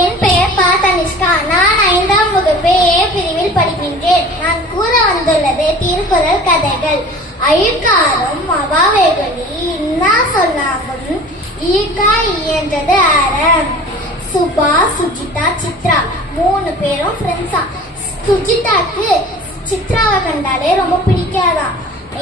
என் பெயர் தனிஷ்கா. நான் 5ஆம் வகுப்பு ஏ பிரிவில் படிக்கின்றேன். நான் கூற வந்துள்ளது திருக்குறள் கதைகள். அழுக்காரும் அவாவைகளி இன்னா சொன்னாகும் ஈர்க்கா இயன்றது அறம். சுபா, சுஜிதா, சித்ரா 3 பேரும் ஃப்ரெண்ட்ஸா. சுஜிதாக்கு சித்ராவை கண்டாலே ரொம்ப பிடிக்காதான்.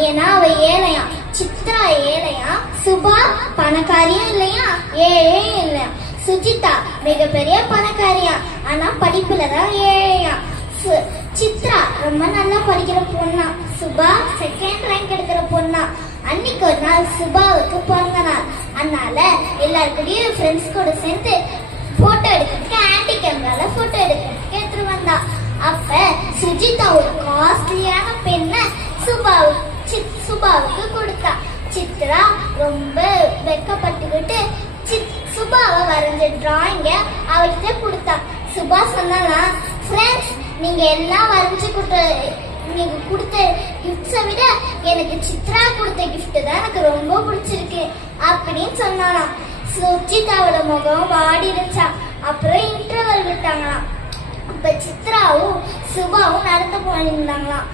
ஏன்னா அவ ஏழையா. சித்ரா ஏழையா, சுபா பணக்காரியும் இல்லையா, ஏழையும் இல்லையா. சுஜிதா மிகப்பெரிய பணக்காரியா, ஆனா படிப்புலதான் ஏழையா. சித்ரா ரொம்ப நல்லா படிக்கிற பொண்ணா. சுபா 2nd ரேங்க் எடுக்கிற பொண்ணா. அன்னைக்கு ஒரு நாள் சுபாவுக்கு பிறந்த நாள். அதனால எல்லாருக்கூடயும் ஃப்ரெண்ட்ஸ் கூட சேர்ந்து போட்டோ எடுக்கிறதுக்கு ஆன்டி கேமரால போட்டோ எடுக்கிறதுக்கு எடுத்துட்டு வந்தா. அப்ப சுஜிதா ஒரு காஸ்ட்லியான பெண்ணை சுபாவுக்கு கொடுத்தா. சித்ரா ரொம்ப வெக்கப்பட்டுக்கிட்டு சுபாவை வரைஞ்ச டிராயிங்க அவர்கிட்ட கொடுத்தா. சுபா சொன்னாலாம், ஃப்ரெண்ட்ஸ் நீங்க எல்லாம் வரைஞ்சு நீங்க கொடுத்த கிஃப்ட்ஸை விட எனக்கு சித்ரா கொடுத்த கிஃப்ட் தான் எனக்கு ரொம்ப பிடிச்சிருக்கு அப்படின்னு சொன்னாலாம். சுஜிதாவோட முகம் வாடிடுச்சா. அப்புறம் இன்டர்வல் விட்டாங்களாம். அப்ப சித்ராவும் சுபாவும் நடந்து போயிருந்தாங்களாம்.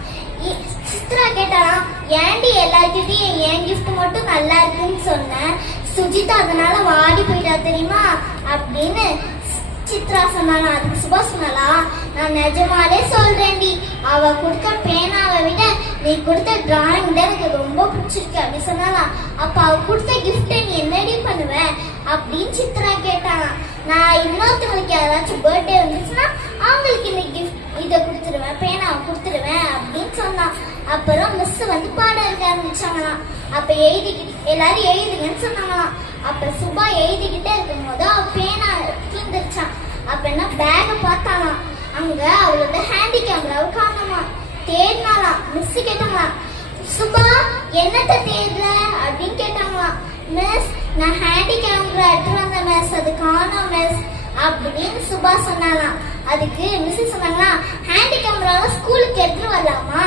சித்ரா கேட்டாலாம், ஏண்டி எல்லார்கிட்டையும் என் கிஃப்ட் மட்டும் நல்லா இருக்குன்னு சொன்னேன், சுஜிதா அதனால வாடி போயிட்டா தெரியுமா அப்படின்னு சித்ரா சொன்னாலாம். அதுக்கு சுபா சொன்னாலா, நான் நிஜமாலே சொல்றேன்டி, அவ கொடுத்த பேனாவை விட நீ கொடுத்த டிராயிங் தான் எனக்கு ரொம்ப பிடிச்சிருக்கு அப்படி சொன்னாலாம். அப்ப அவ கொடுத்த கிஃப்ட் நீ என்னடி பண்ணுவ அப்படின்னு சித்ரா கேட்டாலாம். நான் இன்னொருத்தவங்களுக்கு யாராச்சும் பர்த்டே வந்துச்சுன்னா அவங்களுக்கு இந்த கிஃப்ட் இதை கொடுத்துருவேன், பேனாவை கொடுத்துருவேன் அப்படின்னு சொன்னான். அப்புறம் மிஸ் வந்து பாடம் எழுத ஆரம்பிச்சாங்களாம். அப்ப எல்லாரும் எழுதுங்கன்னு சொன்னாங்களாம். அப்ப சுபா எழுதிக்கிட்டே இருக்கும் போது அவ பேனா கீழ்ந்துருச்சான். அப்ப என்ன பேக பார்த்தாலாம். அங்க அவளோட ஹேண்டி கேமராவை காணோமா. தேடினாலாம். மிஸ் கேட்டாங்களாம், சுபா என்னத்த தேடுற அப்படின்னு கேட்டாங்களாம். மிஸ் நான் ஹேண்டி கேமரா எடுத்துட்டு வந்தேன் மிஸ், அது காணோம் மிஸ் அப்படின்னு சுபா சொன்னாலாம். அதுக்கு மிஸ் சொன்னாங்களா, ஹேண்டி கேமராவை ஸ்கூலுக்கு எடுத்துட்டு வரலாமா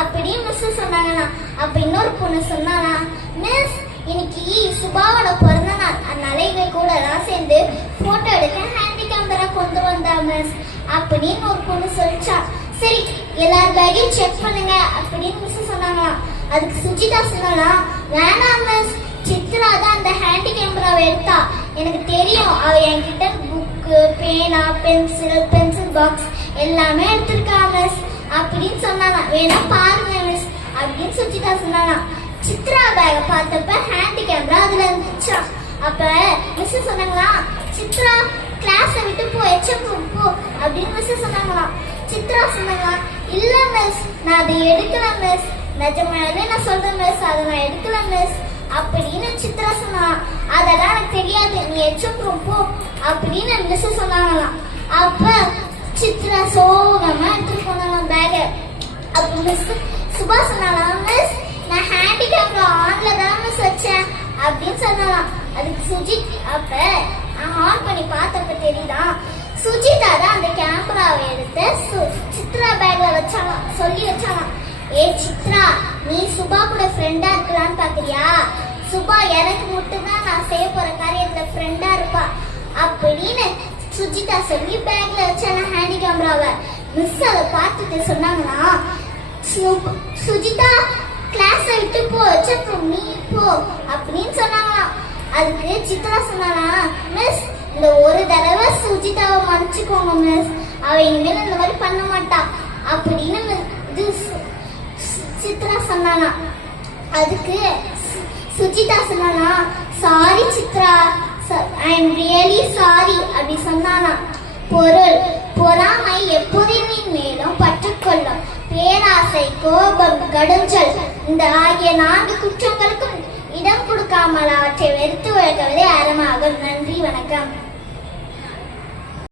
அப்படின்னு மிஸ் சொன்னாங்களாம். அப்ப இன்னொரு பொண்ணு சொன்னாலாம், மிஸ் இன்னைக்கு சுபாவோட பிறந்த நாள், அதனால இவங்க கூட எல்லாம் சேர்ந்து போட்டோ எடுக்க ஹேண்டி கேமரா கொண்டு வந்தா மிஸ் அப்படின்னு ஒரு பொண்ணு சொல்லிச்சா. சரி எல்லார் பேக்கையும் செக் பண்ணுங்க அப்படின்னு மிஸ் சொன்னாங்களாம். அதுக்கு சுஜிதா சொன்னாலாம், வேணாம் மிஸ், சித்ரா தான் அந்த ஹேண்டி கேமராவை எடுத்தா, எனக்கு தெரியும் அவ என்கிட்ட புக்கு, பேனா, பென்சில் பாக்ஸ் எல்லாமே எடுத்திருக்கா மிஸ் அப்படின்னு சொன்னாலாம். வேணா பாருங்க மிஸ் அப்படின்னு சுஜிதா சொன்னாலாம். சித்ரா பேக பார்த்தப்ப ஹேண்டி கேமரா அதுல இருந்துச்சா. அப்ப மிஸ் சொன்னாங்களா, சித்ரா கிளாஸ விட்டு போ, எச்சம் போ அப்படின்னு மிஸ் சொன்னாங்களாம். சித்ரா சொன்னாங்களா, இல்ல மிஸ் நான் அதை எடுக்கல மிஸ், நிஜமாவே நான் சொல்றேன் மிஸ், அதை நான் எடுக்கல மிஸ் அப்படின்னு சித்ரா சொன்னாலாம். அதெல்லாம் எனக்கு தெரியாது, நீ எச்சம் போ அப்படின்னு மிஸ் சொன்னாங்களாம். அப்ப சித்ரா சோகமா எடுத்துட்டு போனாலாம் பேக. அப்ப மிஸ் சுபா சொன்னாலாம், மிஸ் நான் ஹேண்டி கேமரா ஆன்ல தான் மிஸ் வச்சேன் அப்படின்னு சொன்னாலாம். அதுக்கு சுஜித் அப்ப ஆன் பண்ணி பார்த்தப்ப தெரியுதான் சுஜிதா தான் அந்த கேமராவை எடுத்து சித்ரா பேக்ல வச்சாலாம், சொல்லி வச்சாலாம். ஏ சித்ரா, நீ சுபா கூட ஃப்ரெண்டா இருக்கலான்னு பாக்குறியா? சுபா எனக்கு மட்டும்தான் நான் செய்ய போற காரியத்துல ஃப்ரெண்டா இருப்பா அப்படின்னு சுஜிதா சொல்லி பேக்ல வச்சாலாம் ஹேண்டி கேமராவை. மிஸ் அதை பார்த்துட்டு சொன்னாங்கன்னா, சுஜிதா கிளாஸ விட்டு போ, நீ போ அப்படின்னு சொன்னாங்களாம். அதுக்கு சித்ரா சொன்னாலாம், மிஸ் இந்த ஒரு தடவை சுஜிதாவை மன்னிச்சுக்கோங்க மிஸ், அவ இனிமேல் இந்த மாதிரி பண்ண மாட்டா அப்படின்னு சித்ரா சொன்னாலாம். அதுக்கு சுஜிதா சொன்னாலாம், sorry Chitra, I am really sorry அப்படி சொன்னாலாம். பொருள் பொறாமை எப்போதுமின் மேலும் பற்றுக்கொள்ளும், பேராசை, கோபம், கடுஞ்சல் இந்த ஆகிய 4 குற்றங்களுக்கும் இடம் கொடுக்காமல் அவற்றை வெறுத்து ஒழுகுவதே அறமாகும். நன்றி, வணக்கம்.